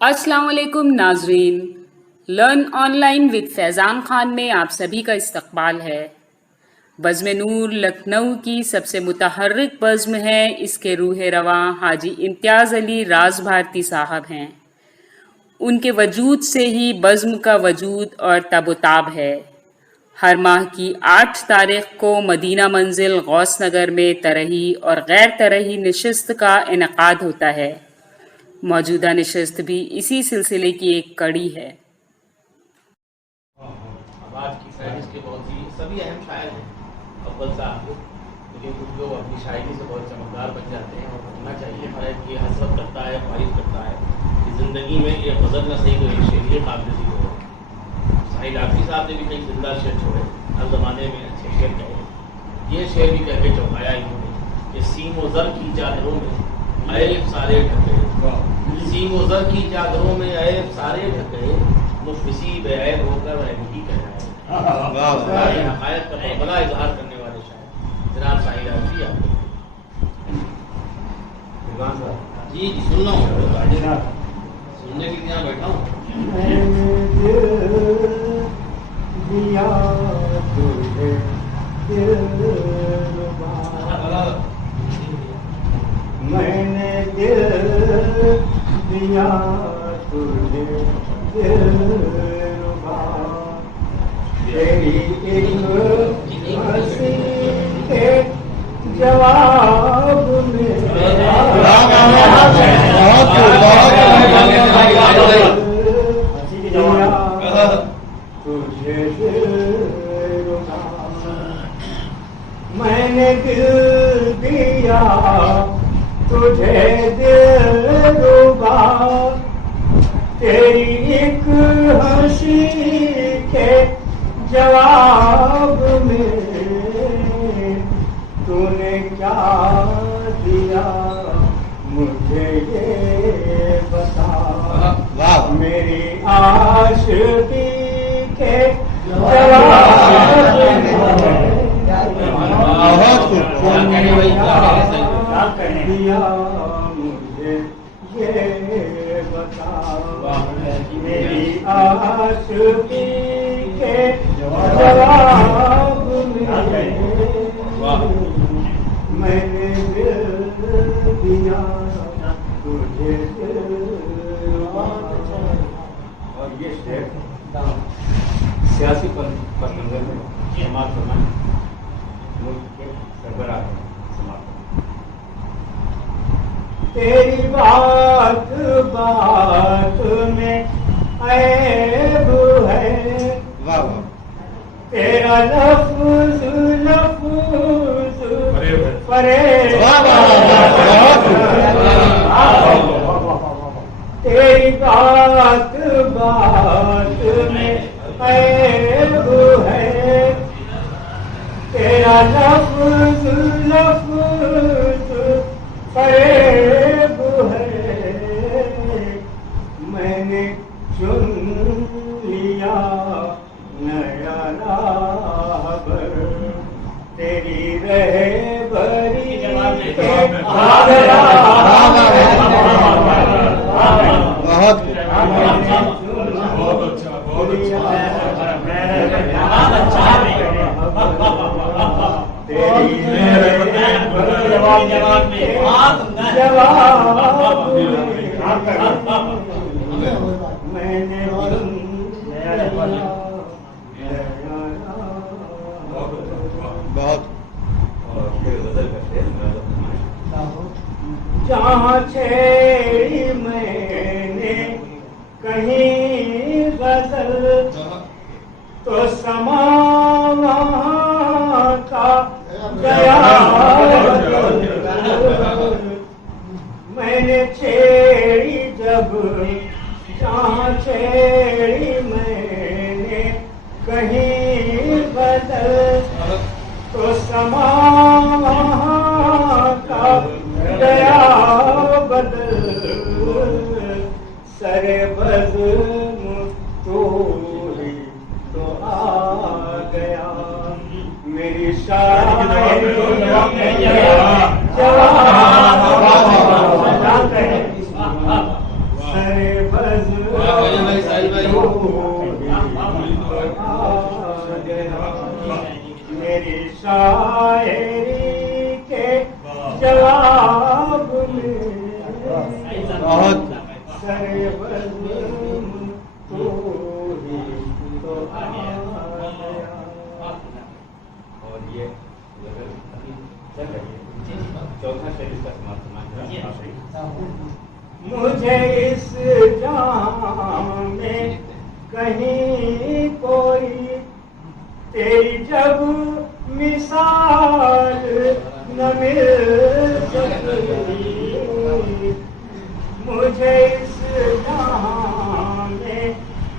अस्सलाम वालेकुम नाजरीन। Learn online with Faizan Khan में आप सभी का इस्तकबाल है। बज़्म नूर लखनऊ की सबसे मुतहर्रिक बज़्म है। इसके रूह रवां हाजी इम्तियाज़ अली राज भारती साहब हैं। उनके वजूद से ही बज़्म का वजूद और तबोताब है। हर माह की 8 तारीख को मदीना मंजिल गौस नगर में तरही और गैर तरही नशिस्त का इनेकाद होता है। मौजूदा नशिस्त भी इसी सिलसिले की एक कड़ी है। अब आज की फहरिस्त के बहुत ही सभी अहम शायर हैं अव्वल साहब को, लेकिन कुछ लोग अपनी शायरी से बहुत चमकदार बन जाते हैं और बनना चाहिए। हर एक ये हसरत करता है, ख्वाहिश करता है कि ज़िंदगी में ये गज़ल न सही तो एक शेर ये काबिल ज़िक्र हो। साहिल आफरी साहब ने भी कई जिंदा शेर छोड़े, हर ज़माने में अच्छे शेर कहे। ये शेर भी कह के चौंकाया इन्होंने कि सीम व ज़र की चादरों में ऐब सारे ढके, सीम व ज़र की चादरों में ऐब सारे ढके, मुफलिसी बेऐब होकर ऐब ही कह रहा है। हक़ायक़ का बड़ा इजहार करने वाले शायर जनाब साहिल आफरी आप जी सुन रहा हूँ, सुनने के लिए यहाँ बैठा हूँ। मैंने दिल दिया तुझे दिलरुबा, तेरी एक हंसी के जवाब में तुझे दिलरुबा, मैंने दिल दिया तुझे दिलरुबा, तेरी एक हंसी के जवाब में तूने क्या दिया मुझे ये बता, मेरी आशिकी के जवाब में दिया मुझे ये बता, मेरी आशिकी के जवाब में मैंने दिल दिया तुझे दिलरुबा। और ये शेर सियासी पस मंजर में समाप्त करना मुल्क के सरबराह समाप्त। तेरी बात बात में ऐब है, तेरा लफ्ज़ लफ्ज़ फरेब, तेरी बात बात में ऐब है, तेरा लफ्ज़ लफ्ज़ फरेब है। मैंने चुन लिया नया राहबर, तेरी रहबरी के मैंने जहाँ छेड़ी मैंने कहीं गजल तो समा वहाँ का गया, मैंने छेड़ी जब जहाँ छेड़ी मैंने कहीं गजल तो समा वहाँ का गया बदल, सरे बज़्म तो ही तो आ गया, मेरी शायरी जवाब भाई साहिल भाई मेरी शायरी के जवाब में सरवज़्म तो ही तो आ गया। और ये चल रही है चौथा शेर इसका समाप्त। मुझे इस जहां में कहीं कोई तेरी जब मिसाल न मिल सकी, मुझे इस जहां में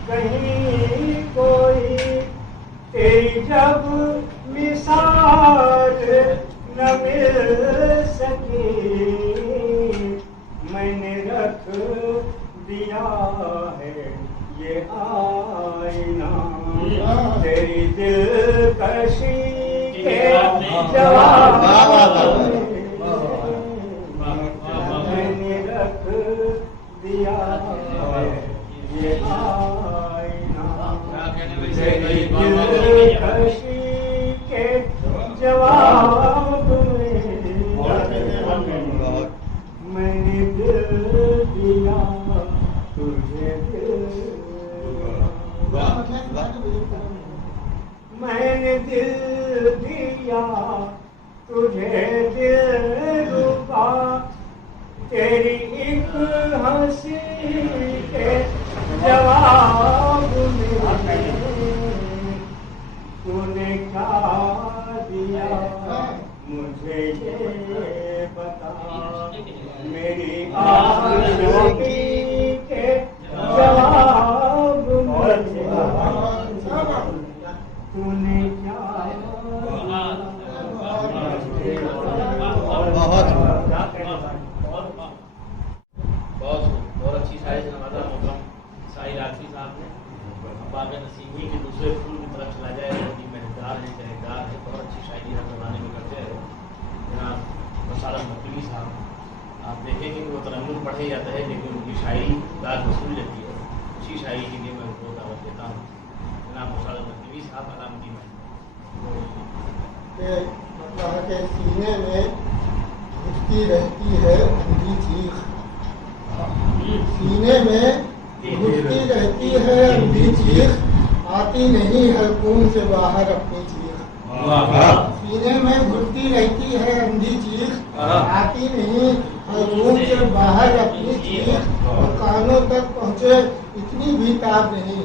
कहीं कोई तेरी जब मिसाल न मिल सकी, मैंने रख दिया है ये आईना तेरी दिलकशी के जवाब में, मैंने रख दिया है ये आईना तेरी दिलकशी के जवाब में, मैंने दिल दिया तुझे मैंने दिल दिया तुझे दिलरुबा, तेरी एक हंसी के जवाब में तूने क्या दिया मुझे ये बता, मेरी आशिकी के जवाब में तूने क्या बहुत अच्छी शायरी से नवाजा मोहतरम साहिल आखिरी साहब ने। बाग नसीमी के दूसरे फूल की तरफ चला जाए, बड़ी मेहनतदार है, जहनदार है, बहुत अच्छी शायरी हर ज़माने में करते रहे जनाब मुशारफ मकबूली साहब। आप देखेंगे कि वो तरन्नुम पढ़े जाता है लेकिन उनकी शायरी दाद वसूल जाती है। अच्छी शायरी के लिए मैं उनको दावत देता हूँ। जनाब मुशारफ मकबूली साहब अलामती में मतलब के सीने में घुसती रहती है अंधी चीख, सीने में घुसती रहती है अंधी चीख, आती नहीं है खून से बाहर अपनी चीख, सीने में घुसती रहती है अंधी चीख, आती नहीं है खून से बाहर अपनी चीख, और कानों तक पहुँचे इतनी भी ताब नहीं,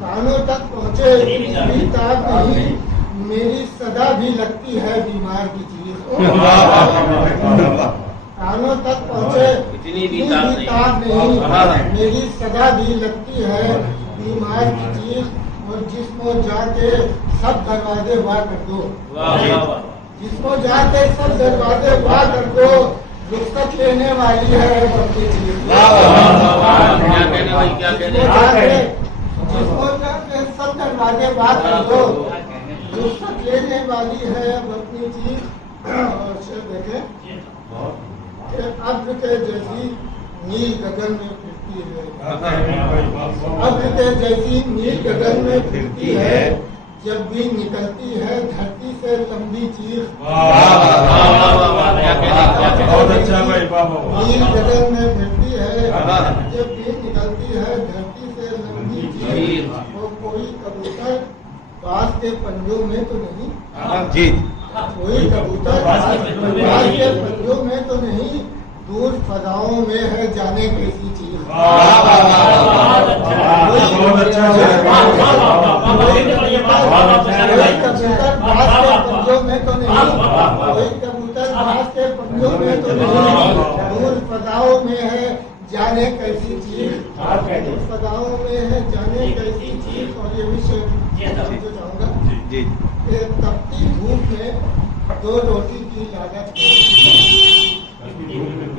कानों तक पहुँचे इतनी भी ताब नहीं, मेरी सदा भी लगती है बीमार की चीख, कानों तक पहुँचे इतनी भी ताब नहीं, मेरी सदा भी लगती है बीमार की चीख, और जिसको जाके सब दरवाजे वार कर दो, जिसको जाके सब दरवाजे वार कर दो, रुखसत लेने वाली है अपनी चीख, जिसको जाके सब दरवाजे वार कर दो, रुखसत लेने वाली है अपनी चीख। और देखे अब्र के जैसी नील गगन में फिरती है, अब्र के जैसी नील गगन में फिरती है, जब भी निकलती है धरती से लंबी चीख, नील गगन में फिरती है, जब भी निकलती है धरती से लंबी चीख, वो कोई कबूतर बाज के पंजों में तो नहीं, कोई कबूतर बाज के पंजों में तो नहीं, दूर फजाओं में है जाने कैसी चीज, कोई कबूतर बाज के पंजों में तो नहीं, कोई कबूतर बाज के पंजों में तो नहीं, दूर फजाओं में है जाने कैसी चीज, दूर फजाओं में है जाने कैसी चीज। और ये विषय चाहूँगा कि तपती धूप में दो रोटी की लागत है,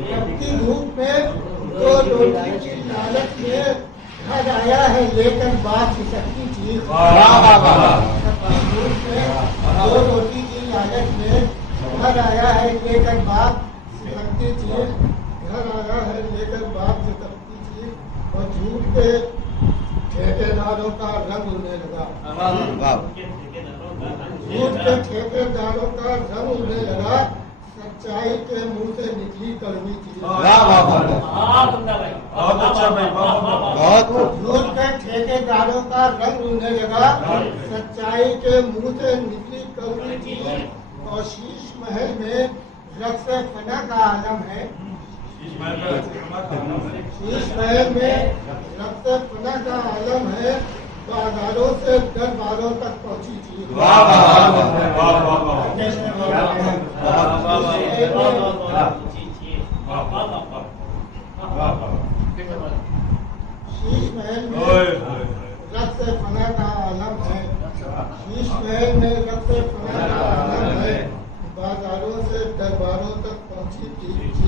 तपती धूप में दो रोटी की लागत में घर आया है लेकर बात खिसकती चीज, तपती धूप में दो रोटी की लागत में घर आया है लेकर बात खिसकती चीज, घर आया है लेकर बात खिसकती चीज। और झूठ के ठेकेदारों का रंग उड़ने लगा। झूठ के ठेकेदारों का रंग उड़ने लगा, सच्चाई के मुंह से निकली कड़वी चीज। बहुत अच्छा भाई, बहुत झूठ के ठेकेदारों का रंग उड़ने लगा, सच्चाई के मुंह से निकली कड़वी चीज। और शीश महल में रक्स फना का आलम है। शीश महल में रक्स फना का आलम है, बाजारों से दरबारों तक पहुंची थी। शीश महल में रक्स फना का आलम है। शीश महल में रक्स फना का आलम है, बाजारों से दरबारों तक पहुंची थी।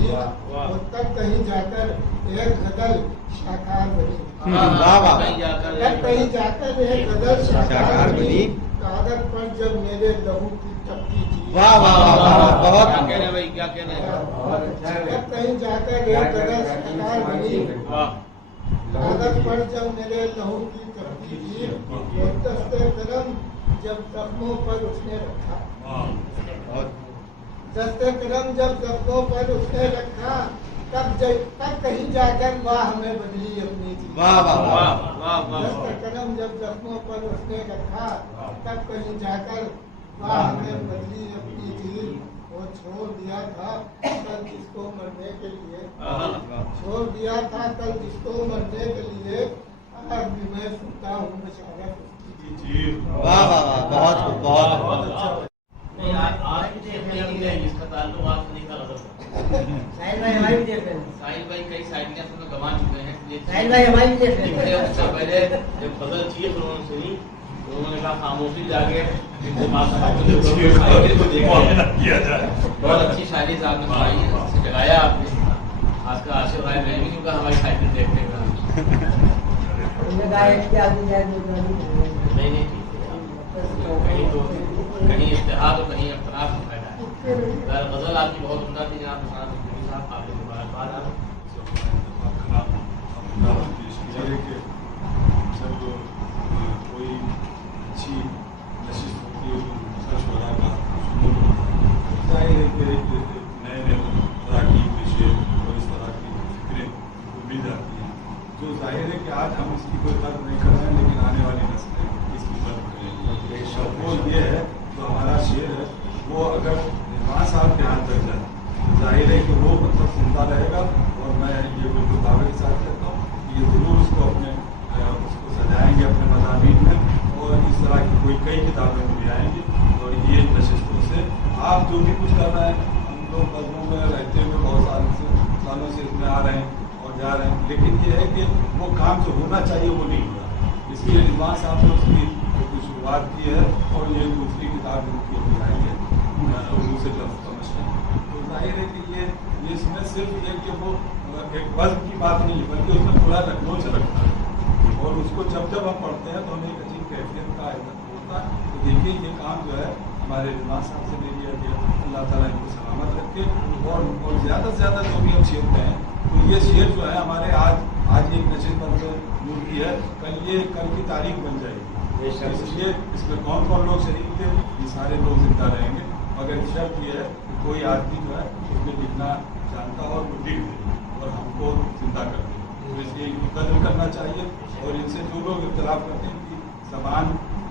और तब कहीं जाकर एक गदल साकार बनी। तब कहीं जाकर एक गदल साकार बनी। कागज पर जब मेरे लहू की टपकी थी। बहुत क्या कहने भाई, क्या कहने। तब कहीं जाकर एक गदल साकार बनी। कागज पर जब मेरे लहू की टपकी थी। और दस्ते कलम जब जख्मों पर उसने रखा। दस्ते कलम जब जख्मों पर उसने रखा, तब कहीं जाकर वाह हमें बदली अपनी थी। दस्ते कलम जब जख्मों पर उसने रखा, तब कहीं जाकर वाह हमें बदली अपनी थी। वो छोड़ दिया था कल जिसको मरने के लिए। छोड़ दिया था कल जिसको मरने के लिए। आज भी मैं सुनता हूँ बशारत उसकी। बहुत अच्छा। नहीं, आज इसका ताल्लुक आपसे नहीं कर साहिल भाई हमारी भी देख रहे हैं। साहिल भाई कई शायरियां तो गवा चुके हैं। साहिल भाई हमारी भी देख रहे हैं। उससे पहले जब फजल चीख उन्होंने सुनी तो उन्होंने कहा खामोशी जागे बहुत अच्छी शायरी साहब ने सुनाई है, उससे जगाया आपने। आज का आशिफ भाई मैं भी नहीं कहा हमारी शायरी देखते हैं। नहीं ठीक है, कहीं इत्तेहाद और कहीं अख्तलाफ का फायदा है। गजल आपकी बहुत उम्दा थी जनाब साहब, आपके मुबारकबाद आप। जब कोई अच्छी नशिश होती है तो मशवरा का जाहिर है कि नए नए तराकीब विषय और इस तरह की फिक्रें उम्मीद आती हैं, जो जाहिर है कि आज हम इसकी कोई कदर नहीं कर रहे हैं, लेकिन आने वाली नस्लें इसकी कदर करेंगी। वो ये है जो हमारा शेर है, वो अगर माँ साहब के हाथ लग जाए तो जाहिर है कि वो मतलब जिंदा रहेगा। और मैं ये बिल्कुल दावे के साथ कहता हूँ कि ये ज़रूर उसको अपने उसको सजाएंगे अपने मज़ामीन में, और इस तरह की कोई कई किताबें भी आएंगी। और ये नशिस्तों से आप जो भी कुछ कर रहे हैं, हम लोग कदमों में रहते हुए बहुत सालों से इसमें आ रहे हैं और जा रहे हैं, लेकिन ये है कि वो काम जो होना चाहिए वो नहीं हो रहा। इसलिए रिजवान साहब ने उसकी शुरुआत की है और ये दूसरी किताब उनकी अभी आई है उर्दू से लफ्ज़ समझते हैं। तो जाहिर है कि ये इसमें सिर्फ ये कि वो एक वज़न की बात नहीं है, बल्कि उसमें पूरा लखनऊ झलकता है। और उसको जब जब हम पढ़ते हैं तो हमें एक अजीब कैफियत का एहसास होता है। तो देखिए ये काम जो है हमारे रिजवान साहब से ले लिया गया, अल्लाह ताला इनको सलामत रखे। और ज़्यादा से ज़्यादा जो भी हम शेर हैं, तो ये शेर जो है हमारे आज एक नशिस्त पर नूर की है, कल की तारीख बन जाएगी। इसलिए इसमें कौन कौन लोग शरीक थे, ये सारे लोग जिंदा रहेंगे, मगर शर्त ये है कि कोई आदमी जो है उसमें लिखना जानता और वो लिख दे और हमको जिंदा कर दे। तो इसलिए इनकी कदर करना चाहिए। और इनसे जो लोग इख्तलाफ करते हैं कि जबान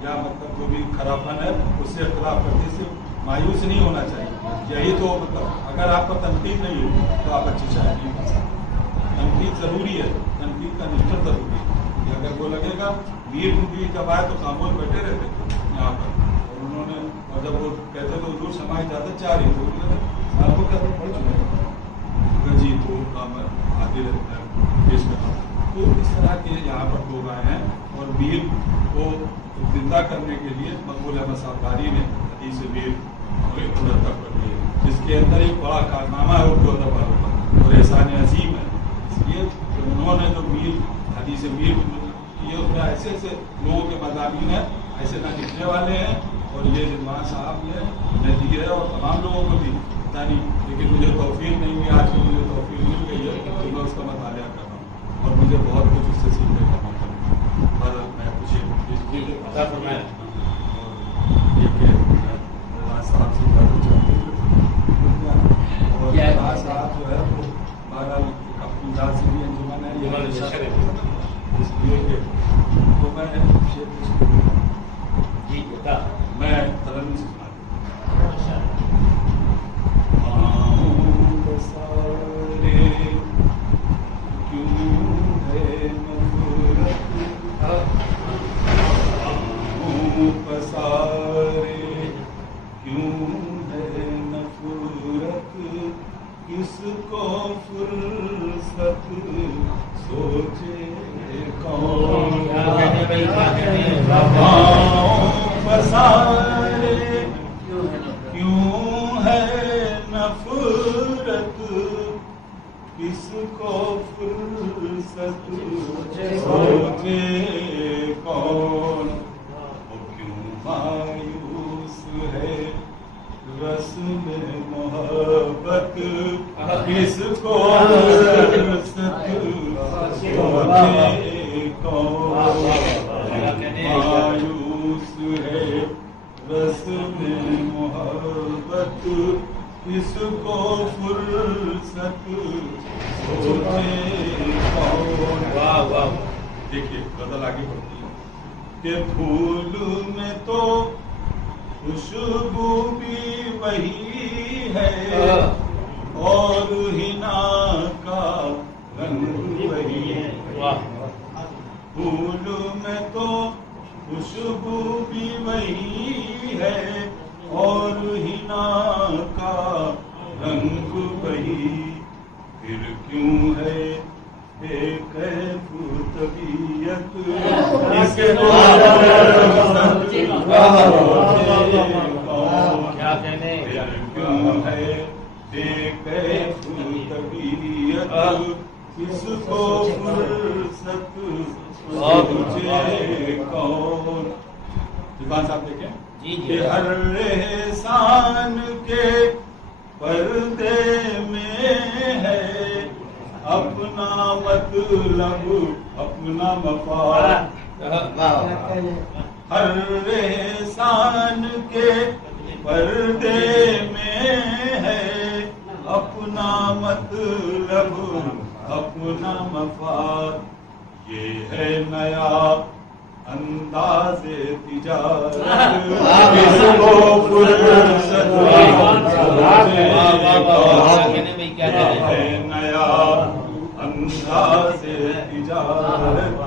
या मतलब जो भी खराबपन है उससे इख्तलाफ करने से मायूस नहीं होना चाहिए। यही तो मतलब अगर आपका तनकीद नहीं होगी तो आप अच्छी शायरी नहीं कर सकते। तनकीद ज़रूरी है, तनकीद का निश्चय ज़रूरी है। अगर वो लगेगा मीर जब आए तो खामोश बैठे रहते थे यहाँ पर, और उन्होंने और जब वो कहते तो हजूर समाज इजाज़त चाह रही थी, आपको कहते पढ़ चुके जी तो हाजिर पेश करना। तो इस तरह के यहाँ पर लोग आए हैं और मीर को जिंदा करने के लिए मकबूल अहमद साहबारी ने हदीस मीर तक कर दी है, जिसके अंदर एक बड़ा कारनामा है उर्दू अदब वालों का और एहसान अजीम है। इसलिए उन्होंने जो मीर हदीस मीर किए उसमें ऐसे ऐसे लोगों के मज़ामीन हैं, ऐसे ना लिखने वाले हैं। और ये रिजवान साहब ने दी है और तमाम लोगों को दी पता नहीं, लेकिन मुझे तौफीक नहीं हुई। आज की मुझे तौफीक मिल गई है तो मैं उसका मतालिया कर रहा हूँ। اور مجھے بہت کچھ اس سے سیکھنے کا موقع ملا، اور میں کچھ صاحب سے زیادہ چاہتے ہیں، اور راج صاحب جو ہے وہ بہرحال اپنی ذات سے بھی انجمن ہے، اس لیے کہ تو میں میں ترنم سے سنا سارے کیوں ہے نفرت، پسارے کیوں ہے نفرت، کس کو فرصت سوچے کون، پسارے کیوں ہے نفرت، کس کو فرصت سوچے کون، کیوں مایوس ہے رسم محبت، کس کو فرصت سوچے کون، مایوس ہے رسم محبت، کس کو فرصت سوچے کون۔ دیکھیے غزل آگے بڑھتی ہے کہ پھول میں تو خوشبو بھی وہی ہے، اور حنا کا رنگ وہی ہے، پھول میں تو خوشبو بھی وہی ہے، اور حنا کا رنگ وہی، پھر کیوں ہے بے کیف طبیعت، اس کو کیوں ہے بے کیف طبیعت، اس کو فرصت سوچے کون۔ جبان صاحب دیکھیں کہ ہر احسان کے پردے میں ہے اپنا مطلب اپنا مفاد، ہر احسان کے پردے میں ہے اپنا مطلب اپنا مفاد، یہ ہے نیا انداز تجارت، اس کو فرصت سوچے کون، ہے نیا انداز تجارت،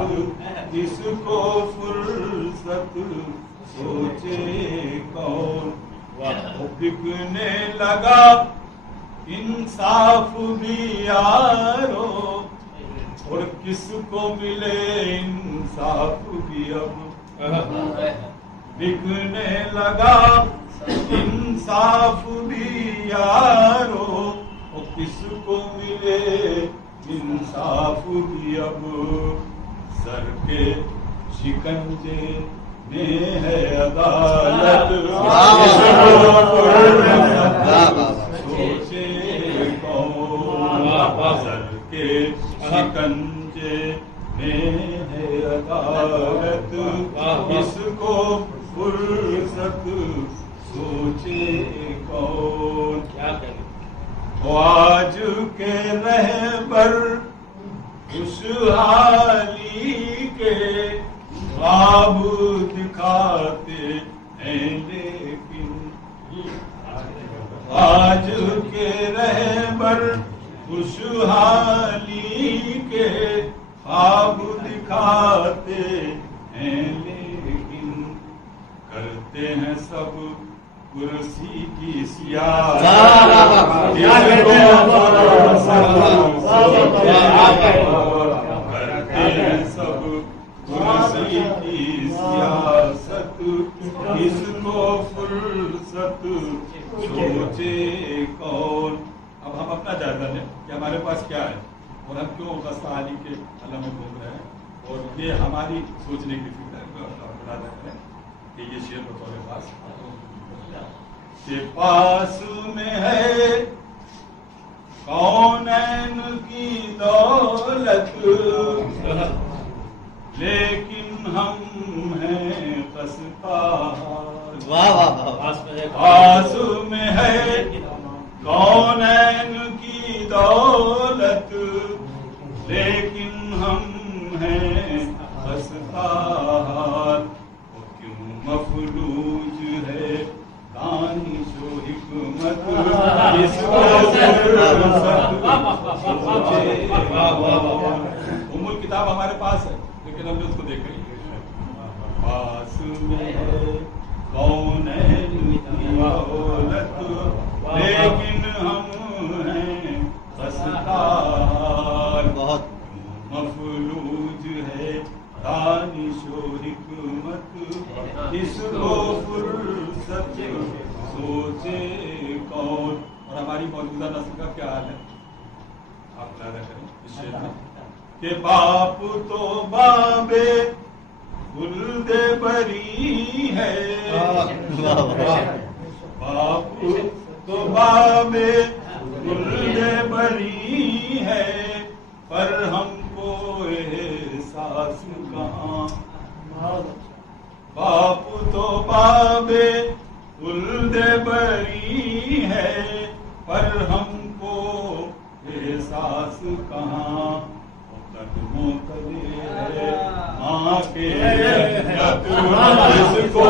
اس کو فرصت سوچے کون، بکنے لگا انصاف بھی یارو، اور کس کو ملے انصاف بھی اب، بکنے لگا انصاف بھی یارو، اور کس کو ملے انصاف بھی اب، سر کے شکنجے میں ہے عدالت، سوچے کون، سر کے شکنجے میں ہے عدالت، اس کو فرصت سوچے کون۔ آج کے رہبر خوشحالی کے خواب دکھاتے ہیں، لیکن آج کے رہبر خوشحالی کے خواب دکھاتے ہیں، لیکن کرتے ہیں سب کرسی کی سیاست، کرتے ہیں سب کرسی کی سیاست، اس کو فرصت سوچے کون۔ اب ہم اپنا جائزہ لیں کہ ہمارے پاس کیا ہے اور ہم کیوں غصہ علی کے علم میں گھوم رہے ہیں، اور یہ ہماری سوچنے کی فکر ہے کہ یہ شعر بطور خاص کے پاس میں ہے कौनैन की दौलत लेकिन हम हैं खस्ताहाल। वाह वाह वाह। पास में है कौनैन की दौलत लेकिन हम हैं खस्ताहाल। वो क्यों मफलूज है दानिश व हिकमत इसको उम्मुल किताब हमारे पास है लेकिन हमने उसको देखा ही नहीं। पास में है कौनैन की दौलत लेकिन हम हैं खस्ताहाल। बहुत मफलूज है दानिश व हिकमत इसको फुर्सत सोचे कौन। और हमारी मौजूदा नस्ल का क्या हाल है आप अंदाजा करें इस शेर में कि बाप तो बाबे गुल्दे बरी है। बाप तो बाबे गुल्दे बरी है पर हमको एहसास कहाँ। बाप तो बाबे गुल्दे बरी है पर हमको एहसास कहाँ। कदमों तले है माँ के जन्नत इसको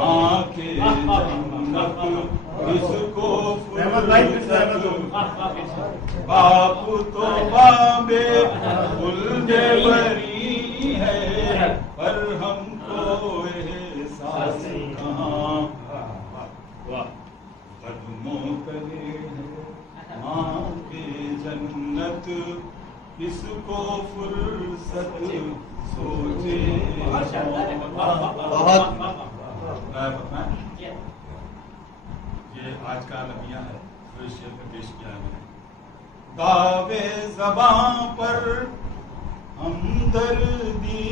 माँ के जन्नत इसको बाप तो बाबे गुल्दे बरी है पर हमको एहसास कहाँ। कदमों तले है माँ के जन्नत इसको फुर्सत सोचे। बहुत ये आज का लमिया है जो इस शेर में पेश किया है मैंने। दावे ज़बां पर हमदर्दी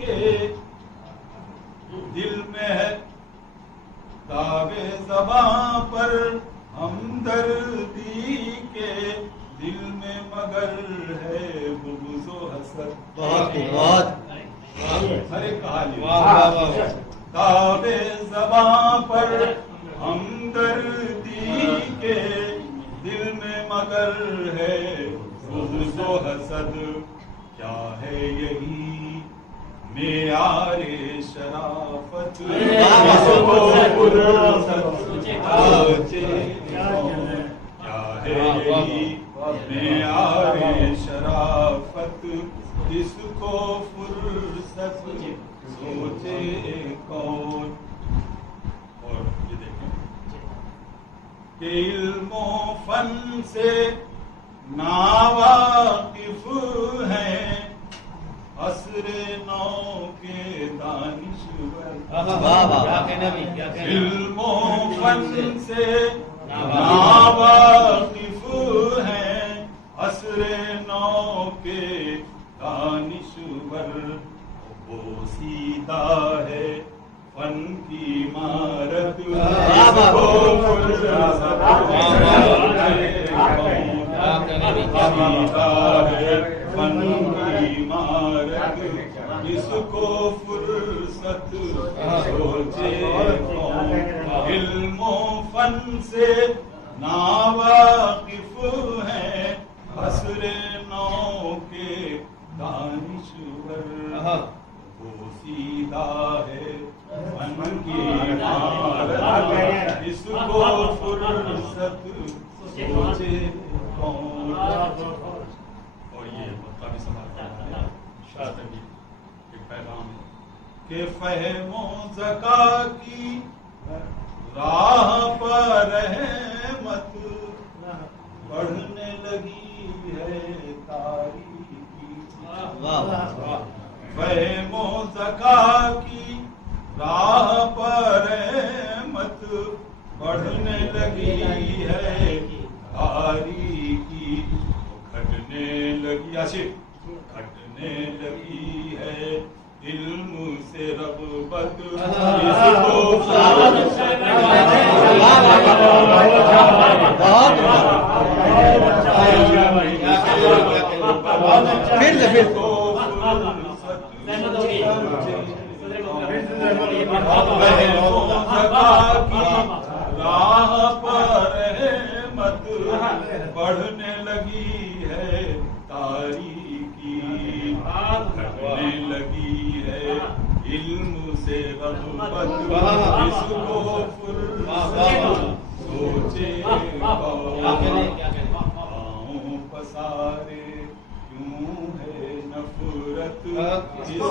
के दिल में है। दावे ज़बां पर हमदर्दी के दिल में मगर है बुग़्ज़ व हसद। बहुत बहुत हर एक कहानी दावे ज़बां पर हमदर्दी के दिल में मगर है बुग़्ज़ व हसद। क्या है यही मेयारे शराफत इसको फुर्सत सोचे। क्या है यही मेयारे शराफत इसको फुर्सत सोचे कौन। और ये देखें कि इल्मो फन से नावाकिफ हैं असरे नौ के दानिशवर। इल्मो फन से नावाकिफ हैं असरे नौ के दानिशवर। वो सीधा है फन की इमारत इसको फुर्सत सीधा है फन की इमारत इसको फुर्सत सोचे कौन। इल्मो फन से नावाकिफ हैं असरे नौ के दानिशवर। वो सीधा है फन की इमारत इसको फुर्सत सोचे कौन। और ये मतलब समझता है शायद एक पैगाम है कि फहमो ज़का की राह पर रहमत बढ़ने लगी है तारीकी। फहमो ज़का की राह पर रहमत बढ़ने लगी है तारीकी। घटने लगी आशिक घटने लगी है इल्म से रग़बत इसको फिर से फिर राह पर रहमत बढ़ने लगी है, तारीकी घटने लगी है, इल्म से रग़बत इसको फुर्सत सोचे पाँव पसारे क्यों है नफरत इसको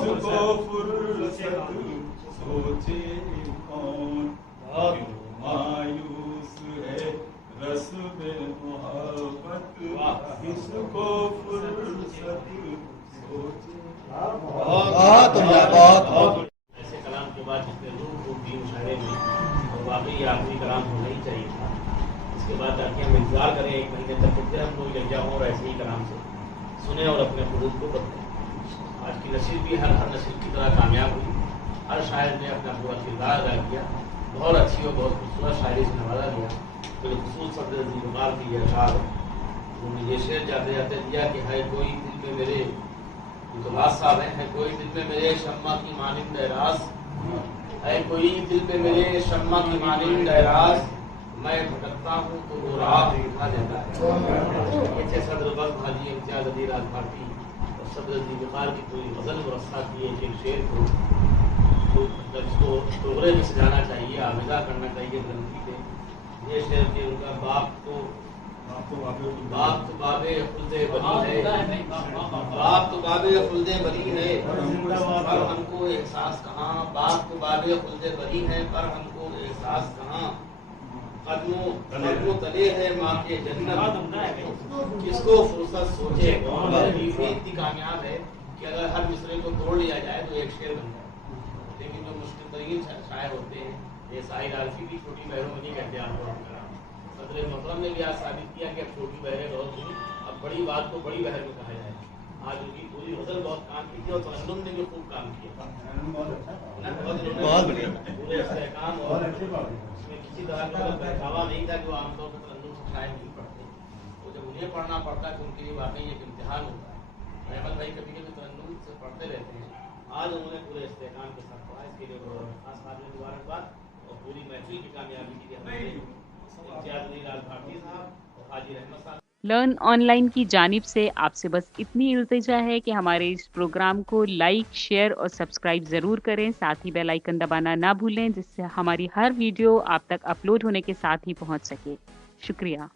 फुर्सत सोचे कौन, क्यों मायूस है रस्म मोहब्बत इसको फुर्सत सोचे। बहुत ऐसे कलाम के बाद जितने रूह खूब दी मुशायरे में, और वाकई ये आखिरी कलाम होना ही चाहिए था। इसके बाद ताकि हम इंतजार करें 1 महीने तक, फिर हम लोग यकजा हों और ऐसे ही कलाम से सुने और अपने खुरूज को बदलें। आज की नसीब भी हर नसीब की तरह कामयाब हुई। हर शायर ने अपना पूरा किरदार अदा किया, बहुत अच्छी और बहुत खूबसूरत शायरी से नवाजा गया। बिलखुसूस सदर ज़ीबार की ये अशार उन्होंने ये शेर जाते जाते दिया कि है कोई दिल में मेरे, तो लाज साहब है कोई दिल में मेरे शम्मा की मानिंद एराज, है कोई दिल पे मेरे शम्मा की मानिंद एराज, मैं भटकता हूँ तो वो राह दिखा देता है। अच्छे सदर बस हाजी इम्तियाज अली राज भारती और सदर ज़ीबार की पूरी गज़ल मुरस्सा की एक शेर को इसको टोकरे में सजाना चाहिए, आवेदा करना चाहिए बुलंदी पे। ये शेर के उनका बाप तो बाबे खुल्दे बरी है, बाप तो बाबे खुल्दे बरी है, पर हमको एहसास कहाँ, बाप तो बाबे खुल्दे बरी है, पर हमको एहसास कहाँ, कदमों तले है माँ के जन्नत किसको फुर्सत सोचे। इतनी कामयाब है कि अगर हर मिसरे को तोड़ लिया जाए तो एक शेर बन जाए। लेकिन जो मुश्किल तरीन शायर होते हैं, ये साहिर आरफी भी छोटी बहरों में नहीं कहते आपको। सदर मोहतरम ने भी आज साबित किया कि अब छोटी बहरें बहुत हुई, अब बड़ी बात को बड़ी बहर में कहा जाए। आज उनकी पूरी गज़ल बहुत काम की थी और तरन्नुम ने भी खूब काम किया, बहुत बढ़िया। पूरे इस्तेहकाम और उसमें किसी तरह का बहकावा नहीं था कि वो आमतौर पर तरन्नुम से शायद नहीं पढ़ते। तो जब उन्हें पढ़ना पड़ता है तो उनके लिए वाकई एक इम्तिहान होता है। अहमद भाई कभी कभी तरन्नुम से पढ़ते रहते हैं, आज उन्होंने पूरे इस्तेहकाम के साथ पढ़ा, इसके लिए खास बात में मुबारकबाद और पूरी महफिल की कामयाबी के लिए हमारे इम्तियाज अली राज भारती साहब और हाजी रहमत साहब। लर्न ऑनलाइन की जानिब से आपसे बस इतनी इल्तिजा है कि हमारे इस प्रोग्राम को लाइक, शेयर और सब्सक्राइब ज़रूर करें। साथ ही बेल आइकन दबाना ना भूलें, जिससे हमारी हर वीडियो आप तक अपलोड होने के साथ ही पहुंच सके। शुक्रिया।